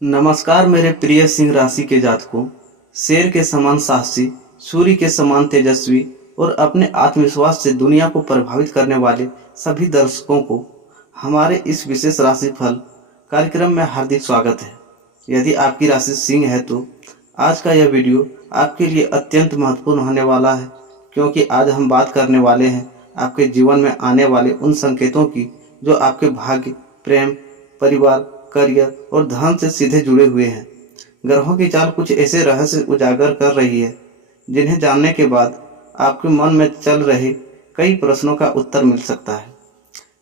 नमस्कार मेरे प्रिय सिंह राशि के जातकों। शेर के समान साहसी, सूर्य के समान तेजस्वी और अपने आत्मविश्वास से दुनिया को प्रभावित करने वाले सभी दर्शकों को हमारे इस विशेष राशिफल कार्यक्रम में हार्दिक स्वागत है। यदि आपकी राशि सिंह है तो आज का यह वीडियो आपके लिए अत्यंत महत्वपूर्ण होने वाला है, क्योंकि आज हम बात करने वाले हैं आपके जीवन में आने वाले उन संकेतों की जो आपके भाग्य, प्रेम, परिवार, करियर और धन से सीधे जुड़े हुए हैं। ग्रहों की चाल कुछ ऐसे रहस्य उजागर कर रही है जिन्हें जानने के बाद आपके मन में चल रहे कई प्रश्नों का उत्तर मिल सकता है।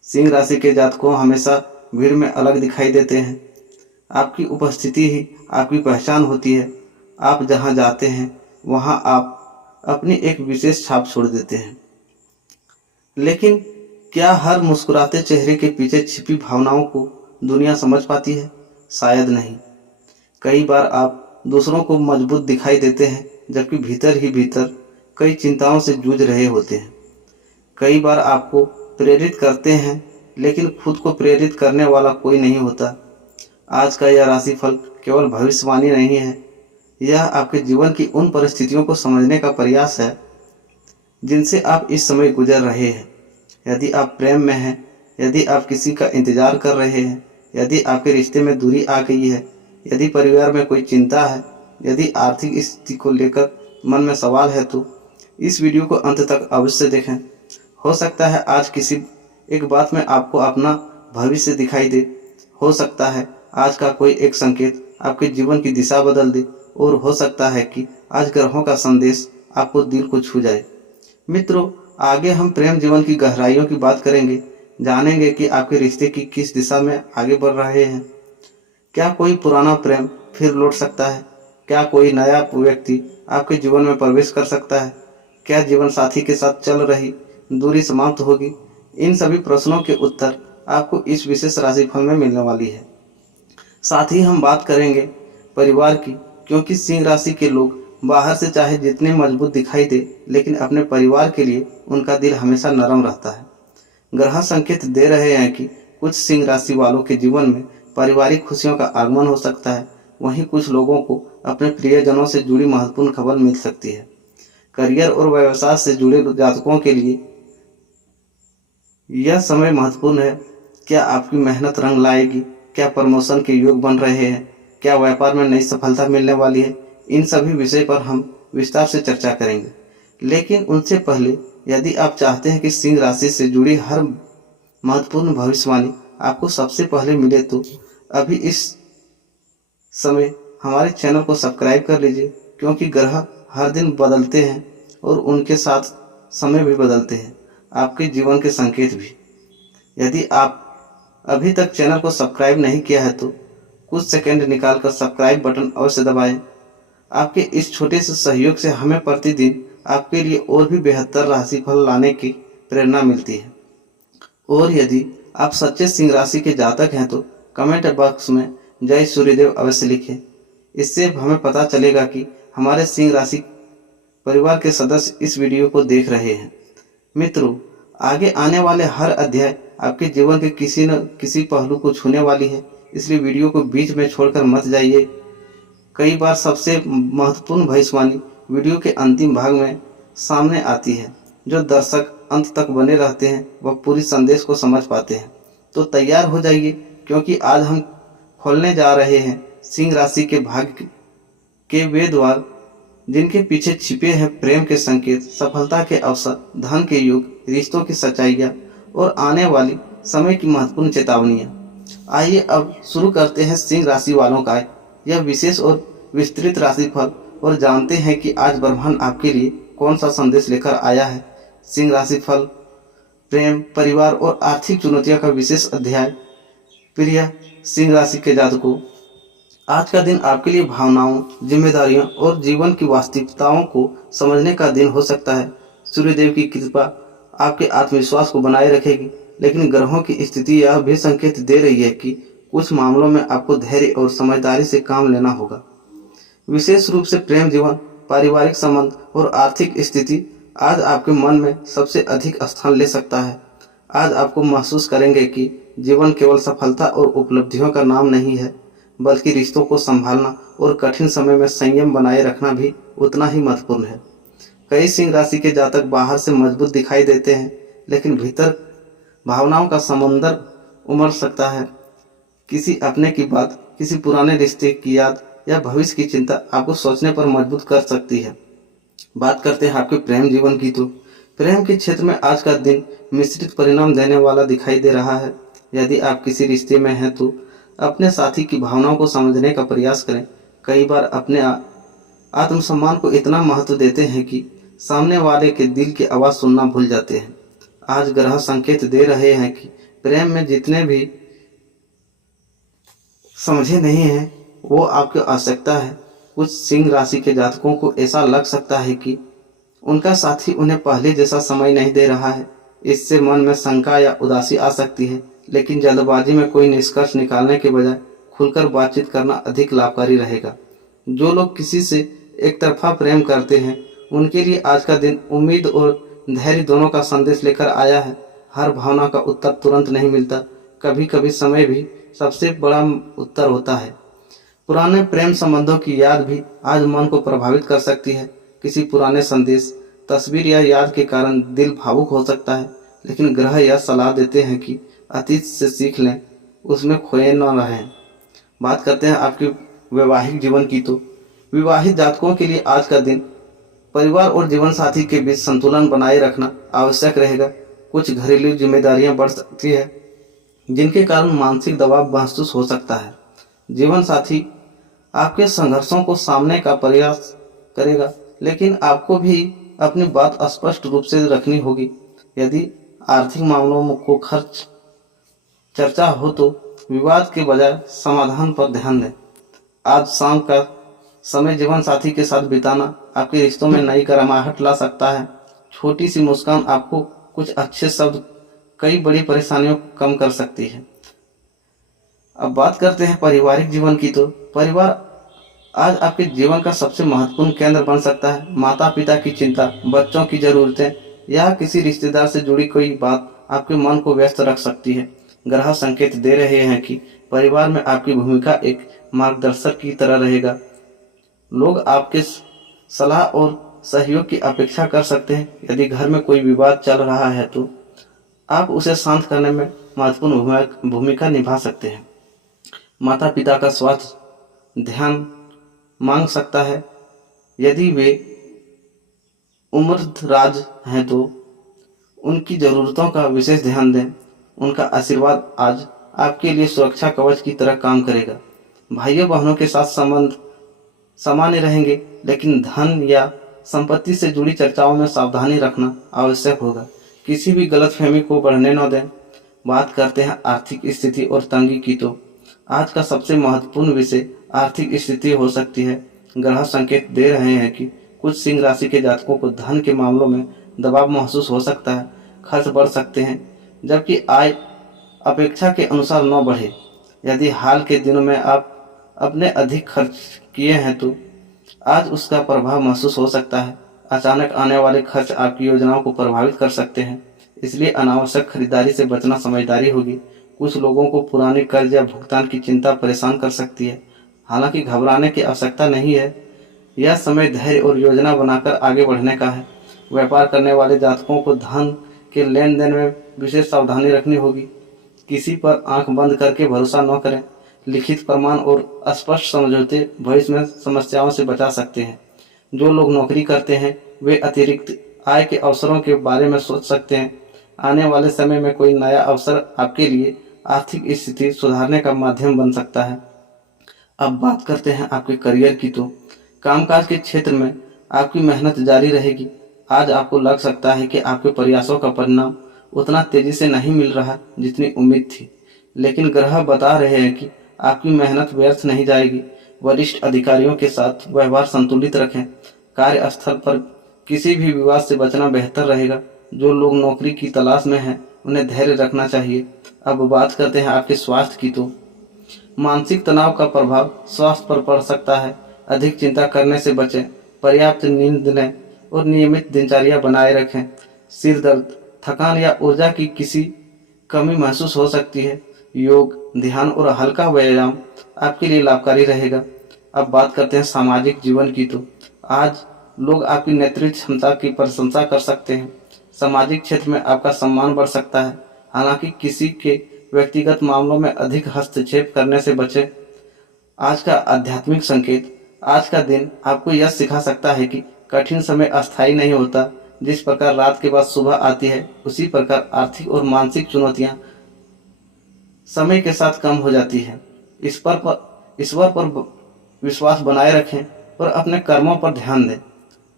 सिंह राशि के जातकों हमेशा भीड़ में अलग दिखाई देते हैं। आपकी उपस्थिति ही आपकी पहचान होती है। आप जहां जाते हैं वहां आप अपनी एक विशेष छाप छोड़ देते हैं। लेकिन क्या हर मुस्कुराते चेहरे के पीछे छिपी भावनाओं को दुनिया समझ पाती है? शायद नहीं। कई बार आप दूसरों को मजबूत दिखाई देते हैं, जबकि भीतर ही भीतर कई चिंताओं से जूझ रहे होते हैं। कई बार आपको प्रेरित करते हैं, लेकिन खुद को प्रेरित करने वाला कोई नहीं होता। आज का यह राशिफल केवल भविष्यवाणी नहीं है, यह आपके जीवन की उन परिस्थितियों को समझने का प्रयास है जिनसे आप इस समय गुजर रहे हैं। यदि आप प्रेम में हैं, यदि आप किसी का इंतजार कर रहे हैं, यदि आपके रिश्ते में दूरी आ गई है, यदि परिवार में कोई चिंता है, यदि आर्थिक स्थिति को लेकर मन में सवाल है, तो इस वीडियो को अंत तक अवश्य देखें। हो सकता है आज किसी एक बात में आपको अपना भविष्य दिखाई दे। हो सकता है आज का कोई एक संकेत आपके जीवन की दिशा बदल दे, और हो सकता है कि आज ग्रहों का संदेश आपको दिल को छू जाए। मित्रों, आगे हम प्रेम जीवन की गहराइयों की बात करेंगे, जानेंगे कि आपके रिश्ते की किस दिशा में आगे बढ़ रहे हैं। क्या कोई पुराना प्रेम फिर लौट सकता है? क्या कोई नया व्यक्ति आपके जीवन में प्रवेश कर सकता है? क्या जीवन साथी के साथ चल रही दूरी समाप्त होगी? इन सभी प्रश्नों के उत्तर आपको इस विशेष राशिफल में मिलने वाली है। साथ ही हम बात करेंगे परिवार की, क्योंकि सिंह राशि के लोग बाहर से चाहे जितने मजबूत दिखाई दे, लेकिन अपने परिवार के लिए उनका दिल हमेशा नरम रहता है। ग्रह संकेत दे रहे हैं कि कुछ सिंह राशि वालों के जीवन में पारिवारिक खुशियों का आगमन हो सकता है। वहीं कुछ लोगों को अपने प्रियजनों से जुड़ी महत्वपूर्ण खबर मिल सकती है। करियर और व्यवसाय से जुड़े जातकों के लिए यह समय महत्वपूर्ण है। क्या आपकी मेहनत रंग लाएगी? क्या प्रमोशन के योग बन रहे हैं? क्या व्यापार में नई सफलता मिलने वाली है? इन सभी विषय पर हम विस्तार से चर्चा करेंगे। लेकिन उनसे पहले, यदि आप चाहते हैं कि सिंह राशि से जुड़ी हर महत्वपूर्ण भविष्यवाणी आपको सबसे पहले मिले, तो अभी इस समय हमारे चैनल को सब्सक्राइब कर लीजिए, क्योंकि ग्रह हर दिन बदलते हैं और उनके साथ समय भी बदलते हैं, आपके जीवन के संकेत भी। यदि आप अभी तक चैनल को सब्सक्राइब नहीं किया है तो कुछ सेकंड निकालकर सब्सक्राइब बटन अवश्य दबाएं। आपके इस छोटे से सहयोग से हमें प्रतिदिन आपके लिए और भी बेहतर राशिफल लाने की प्रेरणा मिलती है। और यदि आप सच्चे सिंह राशि के जातक हैं तो कमेंट बॉक्स में जय सूर्यदेव अवश्य लिखें। इससे हमें पता चलेगा कि हमारे सिंह राशि परिवार के सदस्य इस वीडियो को देख रहे हैं। मित्रों, आगे आने वाले हर अध्याय आपके जीवन के किसी न किसी पहलू को छूने वाली है, इसलिए वीडियो को बीच में छोड़कर मत जाइए। कई बार सबसे महत्वपूर्ण भविष्यवाणी वीडियो के अंतिम भाग में सामने आती है। जो दर्शक अंत तक बने रहते हैं वह पूरी संदेश को समझ पाते हैं। तो तैयार हो जाइए, क्योंकि आज हम खोलने जा रहे हैं सिंह राशि के भाग्य के वे द्वार, जिनके पीछे छिपे हैं प्रेम के संकेत, सफलता के अवसर, धन के योग, रिश्तों की सच्चाइयाँ और आने वाली समय की महत्वपूर्ण चेतावनियाँ। आइए अब शुरू करते हैं सिंह राशि वालों का यह विशेष और विस्तृत राशिफल, और जानते हैं कि आज ब्रह्मांड आपके लिए कौन सा संदेश लेकर आया है। सिंह राशिफल प्रेम, परिवार और आर्थिक चुनौतियों का विशेष अध्याय। प्रिय सिंह राशि के जातकों, आज का दिन आपके लिए भावनाओं, जिम्मेदारियों और जीवन की वास्तविकताओं को समझने का दिन हो सकता है। सूर्यदेव की कृपा आपके आत्मविश्वास को बनाए रखेगी, लेकिन ग्रहों की स्थिति यह भी संकेत दे रही है कि कुछ मामलों में आपको धैर्य और समझदारी से काम लेना होगा। विशेष रूप से प्रेम जीवन, पारिवारिक संबंध और आर्थिक स्थिति आज आपके मन में सबसे अधिक स्थान ले सकता है। आज आपको महसूस करेंगे कि जीवन केवल सफलता और उपलब्धियों का नाम नहीं है, बल्कि रिश्तों को संभालना और कठिन समय में संयम बनाए रखना भी उतना ही महत्वपूर्ण है। कई सिंह राशि के जातक बाहर से मजबूत दिखाई देते हैं, लेकिन भीतर भावनाओं का समंदर उमड़ सकता है। किसी अपने की बात, किसी पुराने रिश्ते की याद या भविष्य की चिंता आपको सोचने पर मजबूर कर सकती है। बात करते हैं आपके प्रेम जीवन की, तो प्रेम के क्षेत्र में आज का दिन मिश्रित परिणाम देने वाला दिखाई दे रहा है। यदि आप किसी रिश्ते में हैं तो अपने साथी की भावनाओं को समझने का प्रयास करें। कई बार अपने आत्मसम्मान को इतना महत्व देते हैं कि सामने वाले के दिल की आवाज़ सुनना भूल जाते हैं। आज ग्रह संकेत दे रहे हैं कि प्रेम में जितने भी समझे नहीं हैं वो आपकी आवश्यकता है। कुछ सिंह राशि के जातकों को ऐसा लग सकता है कि उनका साथी उन्हें पहले जैसा समय नहीं दे रहा है। इससे मन में शंका या उदासी आ सकती है, लेकिन जल्दबाजी में कोई निष्कर्ष निकालने के बजाय खुलकर बातचीत करना अधिक लाभकारी रहेगा। जो लोग किसी से एक तरफा प्रेम करते हैं उनके लिए आज का दिन उम्मीद और धैर्य दोनों का संदेश लेकर आया है। हर भावना का उत्तर तुरंत नहीं मिलता, कभी कभी समय भी सबसे बड़ा उत्तर होता है। पुराने प्रेम संबंधों की याद भी आज मन को प्रभावित कर सकती है। किसी पुराने संदेश, तस्वीर या याद के कारण दिल भावुक हो सकता है, लेकिन ग्रह यह सलाह देते हैं कि अतीत से सीख लें, उसमें खोए न रहें। बात करते हैं आपके वैवाहिक जीवन की, तो विवाहित जातकों के लिए आज का दिन परिवार और जीवन साथी के बीच संतुलन बनाए रखना आवश्यक रहेगा। कुछ घरेलू जिम्मेदारियां बढ़ सकती है जिनके कारण मानसिक दबाव महसूस हो सकता है। जीवन साथी आपके संघर्षों को सामने का प्रयास करेगा, लेकिन आपको भी अपनी बात स्पष्ट रूप से रखनी होगी। यदि आर्थिक मामलों को खर्च चर्चा हो तो विवाद के बजाय समाधान पर ध्यान दें। आज शाम का समय जीवन साथी के साथ बिताना आपके रिश्तों में नई गर्माहट ला सकता है। छोटी सी मुस्कान आपको कुछ अच्छे शब्द कई बड़ी परेशानियों को कम कर सकती है। अब बात करते हैं पारिवारिक जीवन की, तो परिवार आज आपके जीवन का सबसे महत्वपूर्ण केंद्र बन सकता है। माता पिता की चिंता, बच्चों की ज़रूरतें या किसी रिश्तेदार से जुड़ी कोई बात आपके मन को व्यस्त रख सकती है। ग्रह संकेत दे रहे हैं कि परिवार में आपकी भूमिका एक मार्गदर्शक की तरह रहेगा। लोग आपके सलाह और सहयोग की अपेक्षा कर सकते हैं। यदि घर में कोई विवाद चल रहा है तो आप उसे शांत करने में महत्वपूर्ण भूमिका निभा सकते हैं। माता पिता का स्वास्थ्य ध्यान मांग सकता है। यदि वे उम्रदराज हैं तो उनकी ज़रूरतों का विशेष ध्यान दें। उनका आशीर्वाद आज आपके लिए सुरक्षा कवच की तरह काम करेगा। भाइयों बहनों के साथ संबंध सामान्य रहेंगे, लेकिन धन या संपत्ति से जुड़ी चर्चाओं में सावधानी रखना आवश्यक होगा। किसी भी गलतफहमी को बढ़ने न दें। बात करते हैं आर्थिक स्थिति और तंगी की, तो आज का सबसे महत्वपूर्ण विषय आर्थिक स्थिति हो सकती है। ग्रह संकेत दे रहे हैं कि कुछ सिंह राशि के जातकों को धन के मामलों में दबाव महसूस हो सकता है। खर्च बढ़ सकते हैं, जबकि आय अपेक्षा के अनुसार न बढ़े। यदि हाल के दिनों में आप अपने अधिक खर्च किए हैं तो आज उसका प्रभाव महसूस हो सकता है। अचानक आने वाले खर्च आपकी योजनाओं को प्रभावित कर सकते हैं, इसलिए अनावश्यक खरीदारी से बचना समझदारी होगी। कुछ लोगों को पुराने कर्ज या भुगतान की चिंता परेशान कर सकती है। हालांकि घबराने की आवश्यकता नहीं है। यह समय धैर्य और योजना बनाकर आगे बढ़ने का है। व्यापार करने वाले जातकों को धन के लेन देन में विशेष सावधानी रखनी होगी। किसी पर आंख बंद करके भरोसा न करें। लिखित प्रमाण और स्पष्ट समझौते भविष्य में समस्याओं से बचा सकते हैं। जो लोग नौकरी करते हैं वे अतिरिक्त आय के अवसरों के बारे में सोच सकते हैं। आने वाले समय में कोई नया अवसर आपके लिए आर्थिक स्थिति सुधारने का माध्यम बन सकता है। अब बात करते हैं आपके करियर की, तो कामकाज के क्षेत्र में आपकी मेहनत जारी रहेगी। आज आपको लग सकता है कि आपके प्रयासों का परिणाम उतना तेजी से नहीं मिल रहा जितनी उम्मीद थी, लेकिन ग्रह बता रहे हैं कि आपकी मेहनत व्यर्थ नहीं जाएगी। वरिष्ठ अधिकारियों के साथ व्यवहार संतुलित रखें। कार्यस्थल पर किसी भी विवाद से बचना बेहतर रहेगा। जो लोग नौकरी की तलाश में हैं उन्हें धैर्य रखना चाहिए। अब बात करते हैं आपके स्वास्थ्य की, तो मानसिक तनाव का प्रभाव स्वास्थ्य पर पड़ सकता है। अधिक चिंता करने से बचें। पर्याप्त नींद लें और नियमित दिनचर्या बनाए रखें। सिर दर्द, थकान या ऊर्जा की किसी कमी महसूस हो सकती है। योग, ध्यान और हल्का व्यायाम आपके लिए लाभकारी रहेगा। अब बात करते हैं सामाजिक जीवन की, तो आज लोग आपकी नेतृत्व क्षमता की प्रशंसा कर सकते हैं। सामाजिक क्षेत्र में आपका सम्मान बढ़ सकता है। हालांकि किसी के व्यक्तिगत मामलों में अधिक हस्तक्षेप करने से बचें। आज का आध्यात्मिक संकेत, आज का दिन आपको यह सिखा सकता है कि कठिन समय अस्थायी नहीं होता। जिस प्रकार रात के बाद सुबह आती है, उसी प्रकार आर्थिक और मानसिक चुनौतियां समय के साथ कम हो जाती है। ईश्वर पर विश्वास बनाए रखें और अपने कर्मों पर ध्यान दें।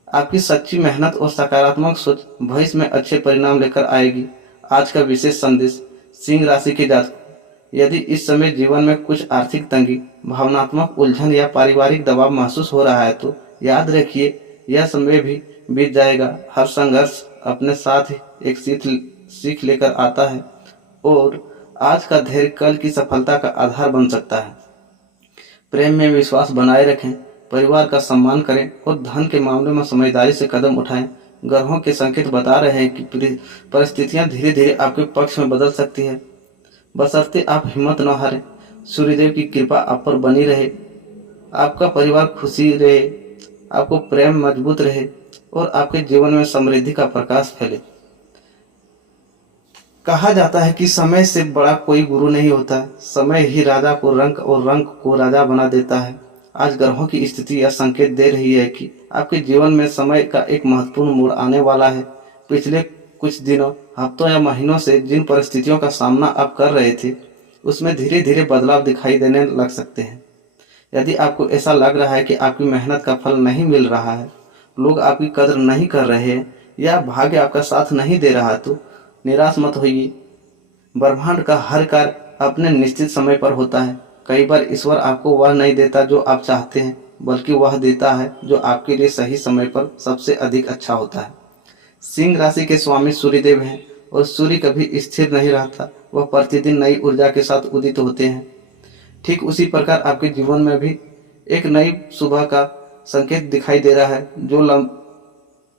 आपकी सच्ची मेहनत और सकारात्मक सोच भविष्य में अच्छे परिणाम लेकर आएगी। आज का विशेष संदेश सिंह राशि के जातकों, यदि इस समय जीवन में कुछ आर्थिक तंगी, भावनात्मक उलझन या पारिवारिक दबाव महसूस हो रहा है, तो याद रखिए यह समय भी बीत जाएगा। हर संघर्ष अपने साथ एक सीख लेकर आता है और आज का धैर्य कल की सफलता का आधार बन सकता है। प्रेम में विश्वास बनाए रखें, परिवार का सम्मान करें और धन के मामले में समझदारी से कदम उठाएं। ग्रहों के संकेत बता रहे हैं कि परिस्थितियां धीरे धीरे आपके पक्ष में बदल सकती है, बशर्ते आप हिम्मत न हारें। सूर्यदेव की कृपा आप पर बनी रहे, आपका परिवार खुशी रहे, आपको प्रेम मजबूत रहे और आपके जीवन में समृद्धि का प्रकाश फैले। कहा जाता है कि समय से बड़ा कोई गुरु नहीं होता, समय ही राजा को रंक और रंक को राजा बना देता है। आज ग्रहों की स्थिति यह संकेत दे रही है कि आपके जीवन में समय का एक महत्वपूर्ण मोड़ आने वाला है। पिछले कुछ दिनों, हफ्तों या महीनों से जिन परिस्थितियों का सामना आप कर रहे थे, उसमें धीरे धीरे बदलाव दिखाई देने लग सकते हैं। यदि आपको ऐसा लग रहा है कि आपकी मेहनत का फल नहीं मिल रहा है, लोग आपकी कदर नहीं कर रहे हैं या भाग्य आपका साथ नहीं दे रहा, तो निराश मत होइए। ब्रह्मांड का हर कार्य अपने निश्चित समय पर होता है। कई बार ईश्वर आपको वह नहीं देता जो आप चाहते हैं, बल्कि वह देता है जो आपके लिए सही समय पर सबसे अधिक अच्छा होता है। सिंह राशि के स्वामी सूर्यदेव हैं और सूर्य कभी स्थिर नहीं रहता, वह प्रतिदिन नई ऊर्जा के साथ उदित होते हैं। ठीक उसी प्रकार आपके जीवन में भी एक नई सुबह का संकेत दिखाई दे रहा है।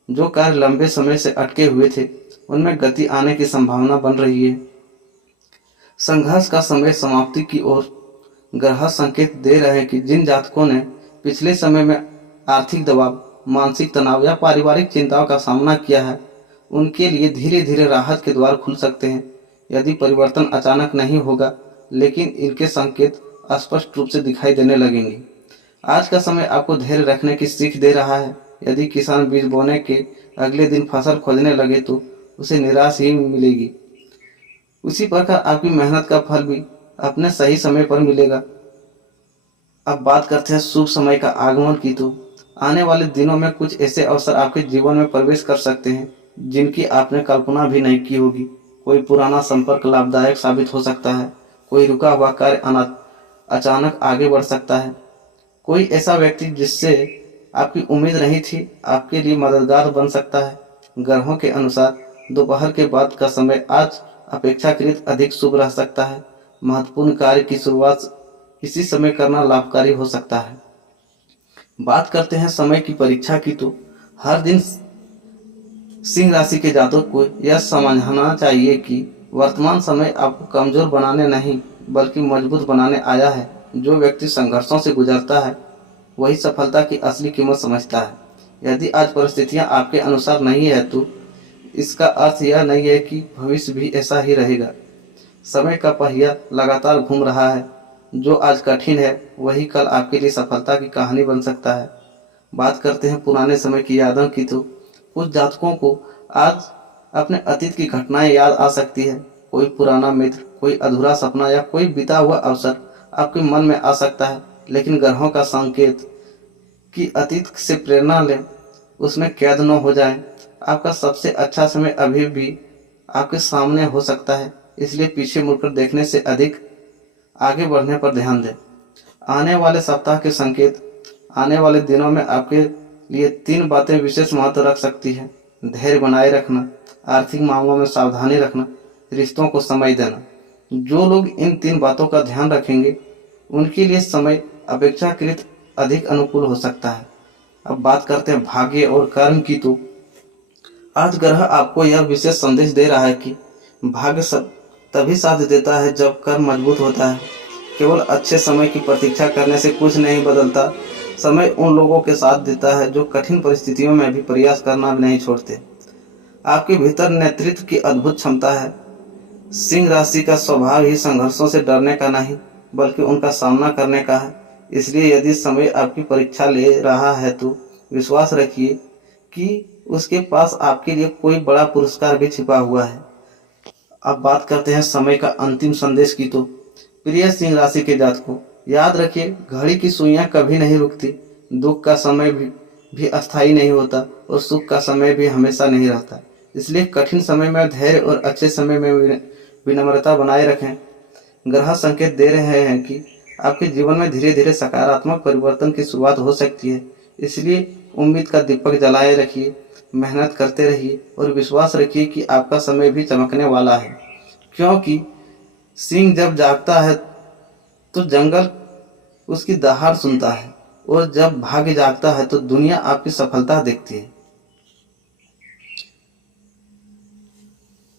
जो कार्य लंबे समय से अटके हुए थे, उनमें गति आने की संभावना बन रही है। संघर्ष का समय समाप्ति की ओर ग्रह संकेत दे रहे हैं कि जिन जातकों ने पिछले समय में आर्थिक दबाव, मानसिक तनाव या पारिवारिक चिंताओं का सामना किया है, उनके लिए धीरे धीरे राहत के द्वार खुल सकते हैं। यदि परिवर्तन अचानक नहीं होगा, लेकिन इनके संकेत स्पष्ट रूप से दिखाई देने लगेंगे। आज का समय आपको धैर्य रखने की सीख दे रहा है। यदि किसान बीज बोने के अगले दिन फसल खोजने लगे, तो उसे निराश ही मिलेगी। उसी प्रकार आपकी मेहनत का फल भी अपने सही समय पर मिलेगा। अब बात करते हैं शुभ समय का आगमन की, तो आने वाले दिनों में कुछ ऐसे अवसर आपके जीवन में प्रवेश कर सकते हैं जिनकी आपने कल्पना भी नहीं की होगी। कोई पुराना संपर्क लाभदायक साबित हो सकता है, कोई रुका हुआ कार्य अचानक आगे बढ़ सकता है, कोई ऐसा व्यक्ति जिससे आपकी उम्मीद नहीं थी आपके लिए मददगार बन सकता है। ग्रहों के अनुसार दोपहर के बाद का समय आज अपेक्षाकृत अधिक शुभ रह सकता है। महत्वपूर्ण कार्य की शुरुआत इसी समय करना लाभकारी हो सकता है। बात करते हैं समय की परीक्षा की, तो हर दिन सिंह राशि के जातक को यह समझना चाहिए कि वर्तमान समय आपको कमजोर बनाने नहीं, बल्कि मजबूत बनाने आया है। जो व्यक्ति संघर्षों से गुजरता है, वही सफलता की असली कीमत समझता है। यदि आज परिस्थितियां आपके अनुसार नहीं है, तो इसका अर्थ यह नहीं है कि भविष्य भी ऐसा ही रहेगा। समय का पहिया लगातार घूम रहा है। जो आज कठिन है, वही कल आपके लिए सफलता की कहानी बन सकता है। बात करते हैं पुराने समय की यादों की, तो कुछ जातकों को आज अपने अतीत की घटनाएं याद आ सकती है। कोई पुराना मित्र, कोई अधूरा सपना या कोई बीता हुआ अवसर आपके मन में आ सकता है। लेकिन ग्रहों का संकेत कि अतीत से प्रेरणा लें, उसमें कैद न हो जाएं। आपका सबसे अच्छा समय अभी भी आपके सामने हो सकता है, इसलिए पीछे मुड़कर देखने से अधिक आगे बढ़ने पर ध्यान दें। आने वाले सप्ताह के संकेत, आने वाले दिनों में आपके लिए 3 बातें विशेष महत्व रख सकती है। धैर्य बनाए रखना, आर्थिक मामलों में सावधानी रखना, रिश्तों को समय देना। जो लोग इन 3 बातों का ध्यान रखेंगे, उनके लिए समय अपेक्षाकृत अधिक अनुकूल हो सकता है। अब बात करते हैं भाग्य और कर्म की, तो आज ग्रह आपको यह विशेष संदेश दे रहा है कि भाग्य सब तभी साथ देता है जब कर्म मजबूत होता है। केवल अच्छे समय की प्रतीक्षा करने से कुछ नहीं बदलता। समय उन लोगों के साथ देता है जो कठिन परिस्थितियों में भी प्रयास करना नहीं छोड़ते। आपके भीतर नेतृत्व की अद्भुत क्षमता है। सिंह राशि का स्वभाव ही संघर्षों से डरने का नहीं बल्कि उनका सामना करने का है। इसलिए यदि समय आपकी परीक्षा ले रहा है तो विश्वास रखिए कि उसके पास आपके लिए कोई बड़ा पुरस्कार भी छिपा हुआ है। अब बात करते हैं समय का अंतिम संदेश की। तो प्रिय सिंह राशि के जातकों, याद रखिए, घड़ी की सुइयां कभी नहीं रुकती। दुख का समय भी अस्थायी नहीं होता और सुख का समय भी हमेशा नहीं रहता। इसलिए कठिन समय में धैर्य और अच्छे समय में विनम्रता बनाए रखें। ग्रह संकेत दे रहे हैं कि आपके जीवन में धीरे धीरे सकारात्मक परिवर्तन की शुरुआत हो सकती है। इसलिए उम्मीद का दीपक जलाए रखिए, मेहनत करते रहिए और विश्वास रखिए कि आपका समय भी चमकने वाला है। क्योंकि सिंह जब जागता है तो जंगल उसकी दहाड़ सुनता है और जब भाग्य जागता है तो दुनिया आपकी सफलता देखती है।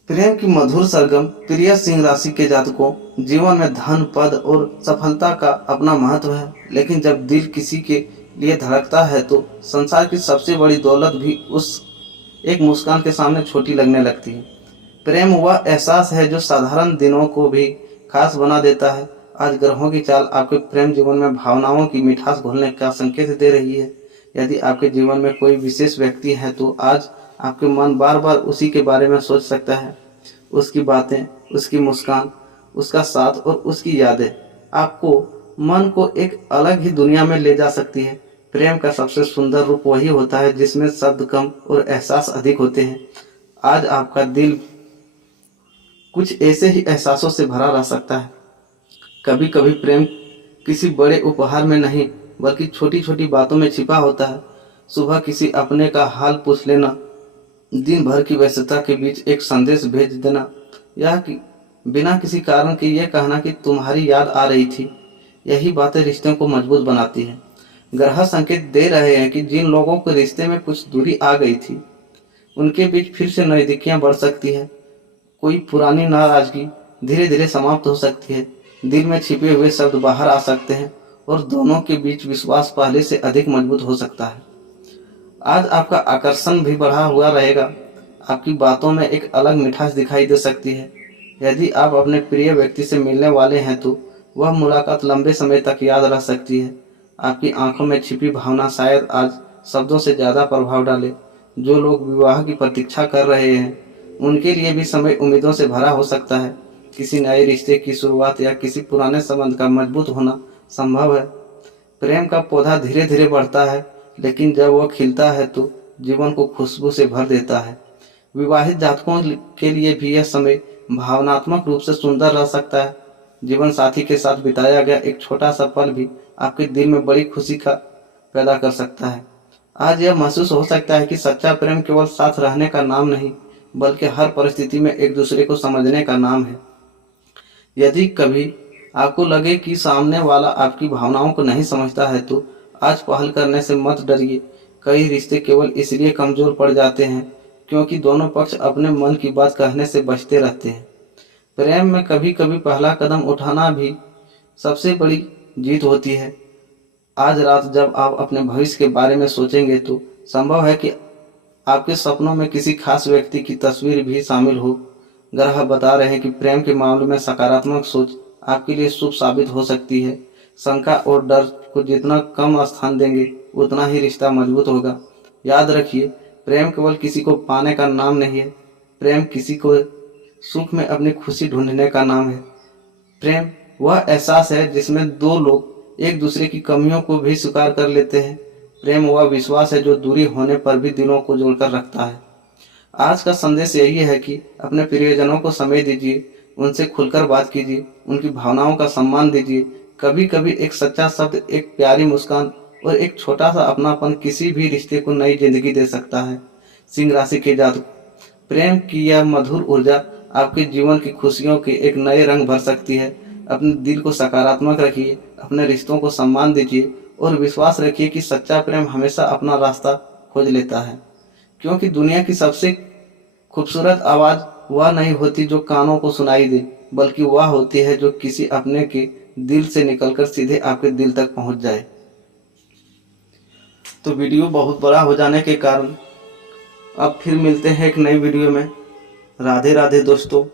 प्रेम की मधुर सरगम। प्रिय सिंह राशि के जातकों, जीवन में धन, पद और सफलता का अपना महत्व है, लेकिन जब दिल किसी के लिए धड़कता है तो संसार की सबसे बड़ी दौलत भी उस एक मुस्कान के सामने छोटी लगने लगती है। प्रेम वह एहसास है जो साधारण दिनों को भी खास बना देता है। आज ग्रहों की चाल आपके प्रेम जीवन में भावनाओं की मिठास घोलने का संकेत दे रही है। यदि आपके जीवन में कोई विशेष व्यक्ति है तो आज आपके मन बार बार उसी के बारे में सोच सकता है। उसकी बातें, उसकी मुस्कान, उसका साथ और उसकी यादें आपको मन को एक अलग ही दुनिया में ले जा सकती है। प्रेम का सबसे सुंदर रूप वही होता है जिसमें शब्द कम और एहसास अधिक होते हैं। आज आपका दिल कुछ ऐसे ही एहसासों से भरा रह सकता है। कभी कभी प्रेम किसी बड़े उपहार में नहीं बल्कि छोटी छोटी बातों में छिपा होता है। सुबह किसी अपने का हाल पूछ लेना, दिन भर की व्यस्तता के बीच एक संदेश भेज देना, या कि बिना किसी कारण के यह कहना कि तुम्हारी याद आ रही थी, यही बातें रिश्तों को मजबूत बनाती हैं। ग्रह संकेत दे रहे हैं कि जिन लोगों के रिश्ते में कुछ दूरी आ गई थी उनके बीच फिर से नजदीकियां बढ़ सकती है। कोई पुरानी नाराजगी धीरे धीरे समाप्त हो सकती है। दिल में छिपे हुए शब्द बाहर आ सकते हैं और दोनों के बीच विश्वास पहले से अधिक मजबूत हो सकता है। आज आपका आकर्षण भी बढ़ा हुआ रहेगा। आपकी बातों में एक अलग मिठास दिखाई दे सकती है। यदि आप अपने प्रिय व्यक्ति से मिलने वाले हैं तो वह मुलाकात लंबे समय तक याद रह सकती है। आपकी आंखों में छिपी भावना शायद आज शब्दों से ज़्यादा प्रभाव डाले। जो लोग विवाह की प्रतीक्षा कर रहे हैं उनके लिए भी समय उम्मीदों से भरा हो सकता है। किसी नए रिश्ते की शुरुआत या किसी पुराने संबंध का मजबूत होना संभव है। प्रेम का पौधा धीरे धीरे बढ़ता है, लेकिन जब वह खिलता है तो जीवन को खुशबू से भर देता है। विवाहित जातकों के लिए भी यह समय भावनात्मक रूप से सुंदर रह सकता है। जीवन साथी के साथ बिताया गया एक छोटा सा पल भी आपके दिल में बड़ी खुशी का पैदा कर सकता है। आज यह महसूस हो सकता है कि सच्चा प्रेम केवल साथ रहने का नाम नहीं बल्कि हर परिस्थिति में एक दूसरे को समझने का नाम है। यदि कभी आपको लगे कि सामने वाला आपकी भावनाओं को नहीं समझता है तो आज पहल करने से मत डरिए। कई रिश्ते केवल इसलिए कमजोर पड़ जाते हैं क्योंकि दोनों पक्ष अपने मन की बात कहने से बचते रहते हैं। प्रेम में कभी कभी पहला कदम उठाना भी सबसे बड़ी जीत होती है। आज रात जब आप अपने भविष्य के बारे में सोचेंगे तो संभव है कि आपके सपनों में किसी खास व्यक्ति की तस्वीर भी शामिल हो। ग्रह बता रहे हैं कि प्रेम के मामले में सकारात्मक सोच आपके लिए शुभ साबित हो सकती है। शंका और डर को जितना कम स्थान देंगे उतना ही रिश्ता मजबूत होगा। याद रखिए, प्रेम केवल किसी को पाने का नाम नहीं है। प्रेम किसी को सुख में अपनी खुशी ढूंढने का नाम है। प्रेम वह एहसास है जिसमें दो लोग एक दूसरे की कमियों को भी स्वीकार कर लेते हैं। प्रेम वह विश्वास है जो दूरी होने पर भी दिलों को जोड़कर रखता है। आज का संदेश यही है कि अपने प्रियजनों को समय दीजिए, उनसे खुलकर बात कीजिए, उनकी भावनाओं का सम्मान दीजिए। कभी कभी एक सच्चा शब्द, एक प्यारी मुस्कान और एक छोटा सा अपनापन किसी भी रिश्ते को नई जिंदगी दे सकता है। सिंह राशि के जातक, प्रेम की यह मधुर ऊर्जा आपके जीवन की खुशियों के एक नए रंग भर सकती है। अपने दिल को सकारात्मक रखिए, अपने रिश्तों को सम्मान दीजिए और विश्वास रखिए कि सच्चा प्रेम हमेशा अपना रास्ता खोज लेता है। क्योंकि दुनिया की सबसे खूबसूरत आवाज़ वह नहीं होती जो कानों को सुनाई दे, बल्कि वह होती है जो किसी अपने के दिल से निकलकर सीधे आपके दिल तक पहुंच जाए। तो वीडियो बहुत बड़ा हो जाने के कारण अब फिर मिलते हैं एक नई वीडियो में। राधे राधे दोस्तों।